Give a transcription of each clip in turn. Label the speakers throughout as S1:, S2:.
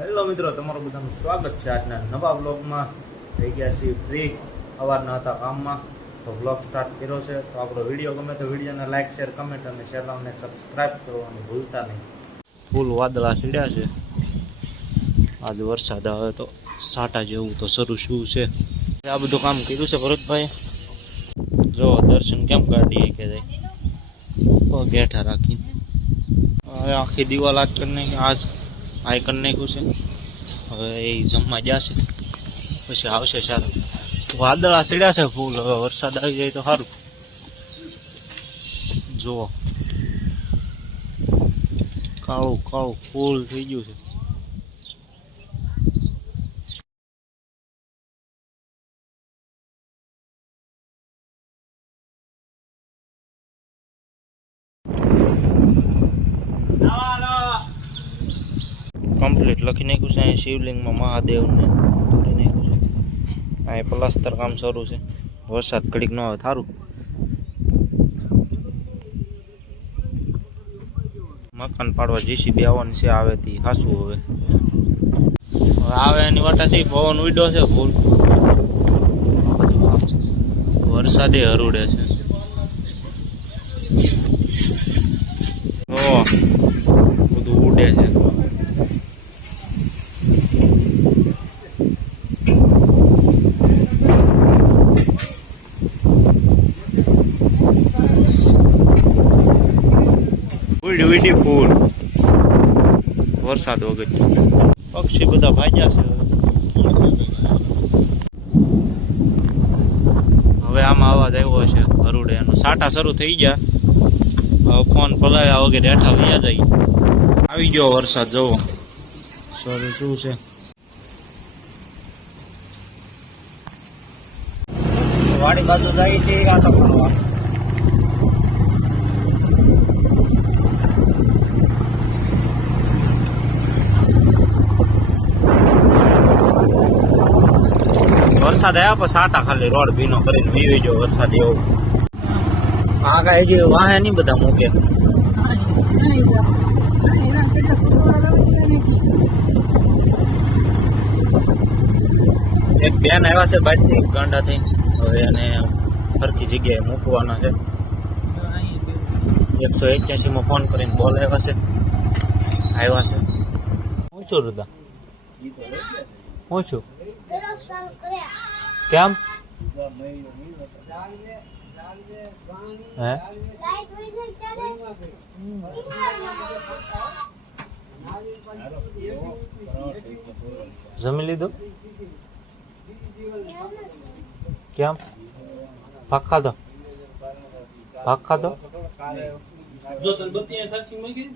S1: Hello મિત્રો, તમારું બધાનું સ્વાગત છે આજના નવા બ્લોગમાં થઈ ગયા છીએ ફ્રી અવારના હતા કામમાં, તો બ્લોગ સ્ટાર્ટ કર્યો છે. તો આપણો વીડિયો ગમે તો વિડીયોને લાઇક શેર કમેન્ટ અને ચેનલને સબસ્ક્રાઇબ કરવાનું ભૂલતા નહીં. ફૂલ વાદળા સીડ્યા છે. આજે વરસાદ આવે તો સાટા જેવું તો શરૂ શું છે? આ બધું કામ કર્યું છે ભરતભાઈ જો, દર્શન કેમ કાઢીએ કે જાય પગ બેઠા રાખીને. આખી દિવાલ આજ કરીને આજ આઈ કરી નાખ્યું છે. હવે એ જમવા જશે. પછી આવશે સારું. વાદળા સીડ્યા છે ફૂલ. હવે વરસાદ આવી જાય તો સારું. જુઓ. કાળું કાળું ફૂલ થઈ ગયું છે. કમ્પ્લીટ. લખી નાખ્યું છે અહીં શિવલિંગમાં મહાદેવને. તોડી નાખ્યું છે. અહીં પ્લાસ્ટર કામ શરૂ છે. વરસાદ ઘડીક ન આવે સારું મકાન પાડવા જીસીબી આવવાની છે, આવે તી હાસું હવે. હવે આવે એની વાટાથી પવન ઉડ્યો છે ફૂલ વરસાદે હરુડે છે ઓ બધું ઉડે છે ઉડી વરસાદ વગર. પક્ષી બધા ભાગ્યા છે. હવે આમાં અવાજ આવ્યો છે હરુડે એનો. સાટા શરૂ થઈ ગયા. હવે ફોન પલાયા વગેરે હેઠા વ્યા જાય. આવી ગયો વરસાદ જવો શરૂ શું છે? વાડી બાજુ જાય છે આટો વરસાદ આવ્યા પછી સાટા ખાલી રોડ ભીનો કરીને પીવી જો વરસાદ એવો. આ કાંઈ જે વાહે નહીં બધા મૂકે. એક બેન આવ્યા છે બાજથી ગાંડા થઈ હવે એને ફરતી જગ્યાએ મૂકવાના છે. એકસો એક્યાસી માં ફોન કરીને બોલાવ્યા છે. આવ્યા છે. હું છું રુદા? હું છું? કેમ? હે? જમી લીધું? કેમ? ભાગ ખાધો? ભાગ ખાધો?
S2: જો તને બત્તી સાચી મૂકી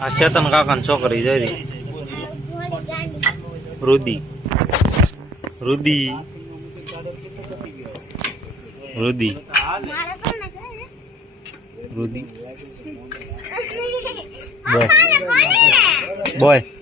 S1: આ ચેતન કાકા છોકરી જઈ રુદી. રુદી. રુદી. રુદી. Boy boy.